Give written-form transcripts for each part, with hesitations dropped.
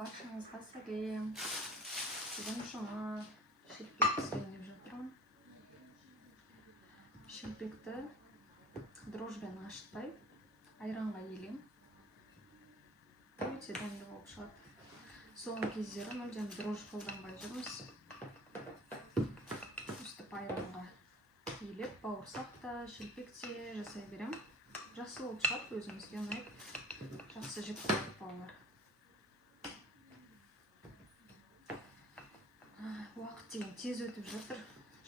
Баршаңызға сәлем. Бүгін жұма шелпек пісірейін деп жатырмын. Шелпекті дрожжбен ашытпай айранға елеймін. Өте дәмді болып шығады. Соңғы кездері мүлдем дрожж қолданбай жүрміз. Өстіп айранға елеп, бауырсақ та, шелпек те жасай берем. Жақсы болып шығады, өзімізге ұнайды. Жақсы жеп көрдік балалар. Уақыт деген тез өтіп жатыр.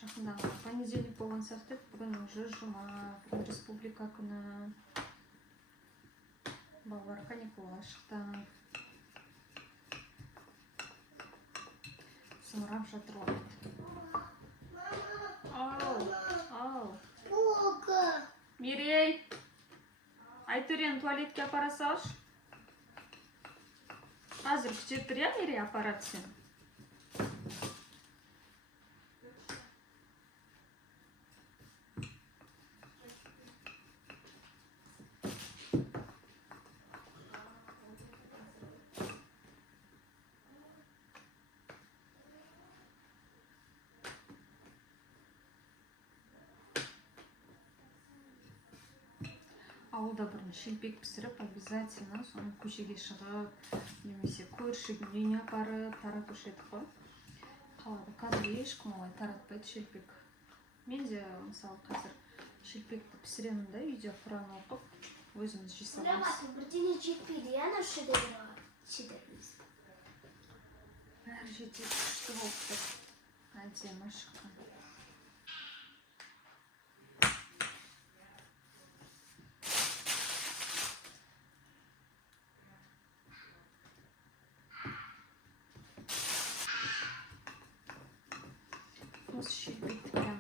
Жақындағы понедельник болған сияқты, бүгін уже жұма, бүгін республика күні. Балалар каникулға шықты. Сыңырап жатыр уақыт. Ау. Мерей, Айтөрен туалетке апара салшы. Қазір күтіп тұр, я, Мерей, апарат сен. Ауылда бұрын шелпек пісіріп, обязательно соны көшеге шығып, немесе көршінің үйіне апарып таратушы едік қой. Қалада қазір ешкім олай таратпайды шелпек. Мен де мысалы қазір шелпекті пісіремін да, үйде Құран оқып, өзіміз жей саламыз. Бірдеңе жетпейді, яна шедеріміз. Бәрі жетеді, күшті болып тұр. Әдемі шыққан. Осы шелпекті прям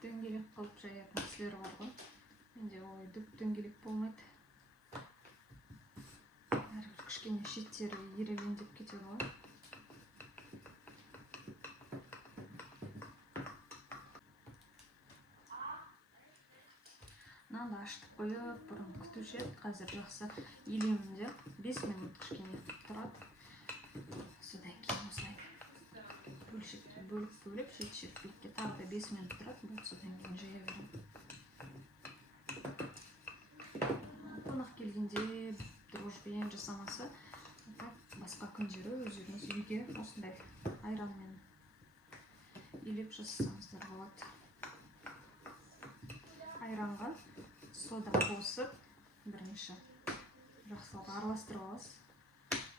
дөңгелек қылып жаятын кісілер бар ғой. Менде олай дөңгелек болмайды. Әрбір кішкене шеттері ерелендеп кетеді ғой. Нанды ашытып қойып, бұрын күтуші еді. Қазір жақсы елемінде 5 минут кішкене тұрады. Содан кейін осылай бөлшекке бөліп, шет-шетпекке тағы да 5 минут тұрады. Бұл содан кейін жая берем. Қонақ келгенде дрожжбен жасамасы, басқа күндері өздеріңіз үйге осындай айранмен елеп жасасаңыздар болады. Айранға сода қосып, бірнеше жақсылап араластырып аласыз.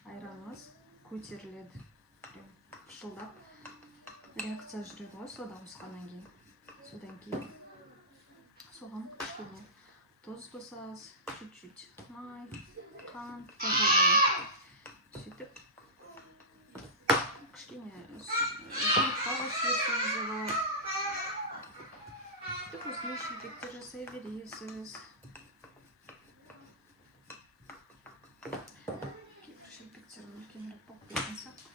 Айраныңыз көтеріледі. Пышылдап реакция жүреді ғой, сода қосқаннан кейін. Содан кейін соған кішкене тұз қосасыз, чуть-чуть май, қант, пожалуй. Сөйтіп кішкене қағаш берсеңіз де болады. Сөйтіп осындай шелпектер жасай бересіз. Кейбір шелпектер үлкенірек болып кеткен сияқты.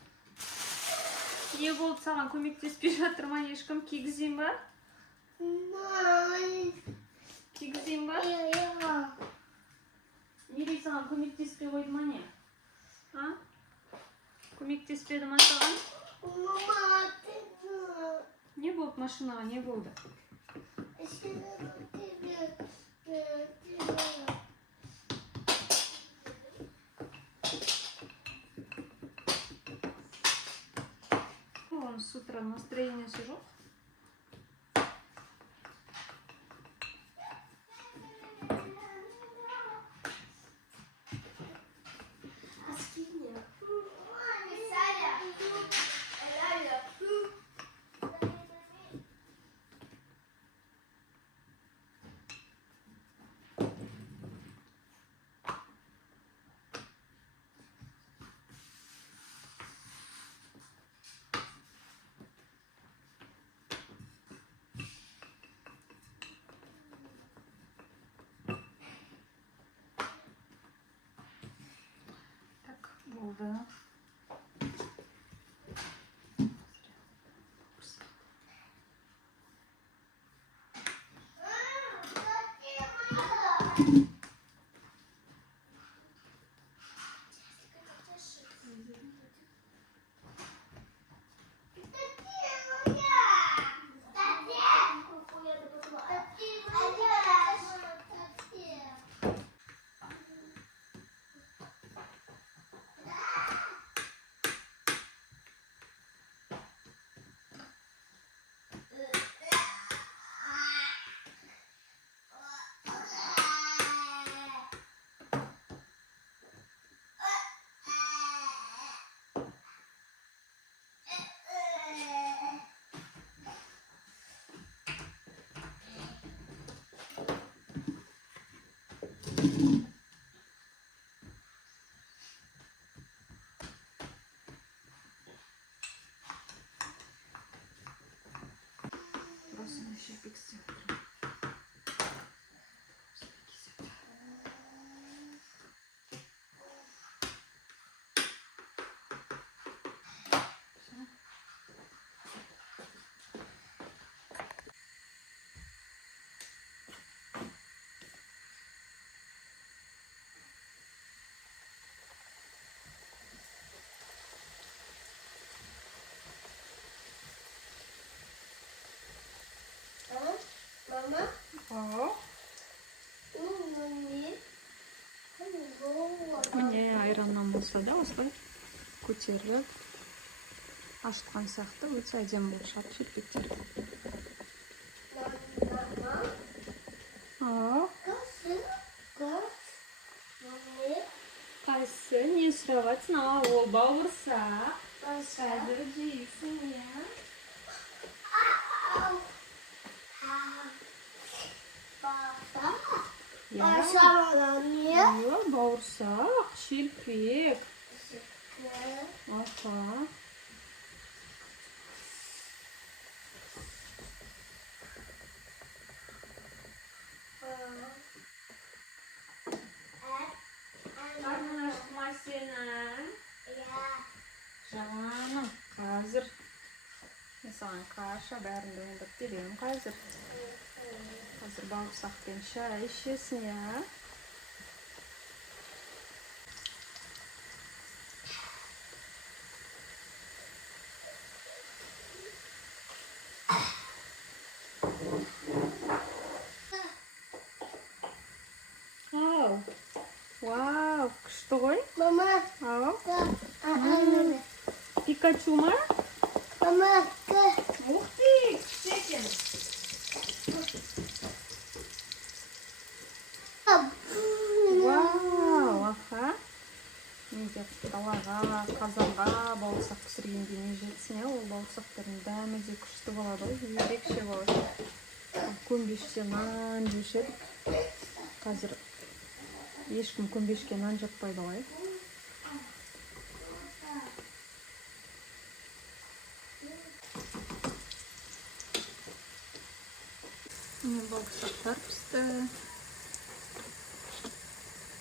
Не болды, саған көмектеспей жатыр ма ешкім? Кигізейін ба? Кигізейін ба? Мерей саған көмектеспей қойды ма не? Көмектеспеді ма саған? Не болды машинаға, не болды? С утра настроениесі жоқ. Болды. болса да осылай көтеріліп ашытқан сияқты өте әдемі болып шығады шелпектер. Қайсы не сұрап жатсың? Ол бауырсақ. Қазір жейсің, иә? Бауырсақ, шелпек. Аха. Қарның ашты ма сенің? Жаным, қазір мен саған каша бәрін дайындап беремін қазір. Қазір бауырсақпен шай ішесің, иә? Ау, вау, күшті ғой? Мама, Ау, ананы. Пикачу ма? Мама, Ух ты, күшті екен. Вау, аха. Неге далаға, қазанға бауырсақ пісіргенде не жетсін, иә? Ол бауырсақтардың дәмі де күшті болады ғой, ерекше болады. Көмбеште нан жеуші едік. Қазір ешкім көмбешке нан жатпайды ғой. Міне бауырсақтар пісті.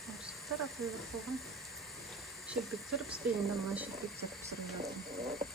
Бауырсақтар атылып болған. Шелпектер пісті, енді мына шелпектерді пісіріп жатырмын.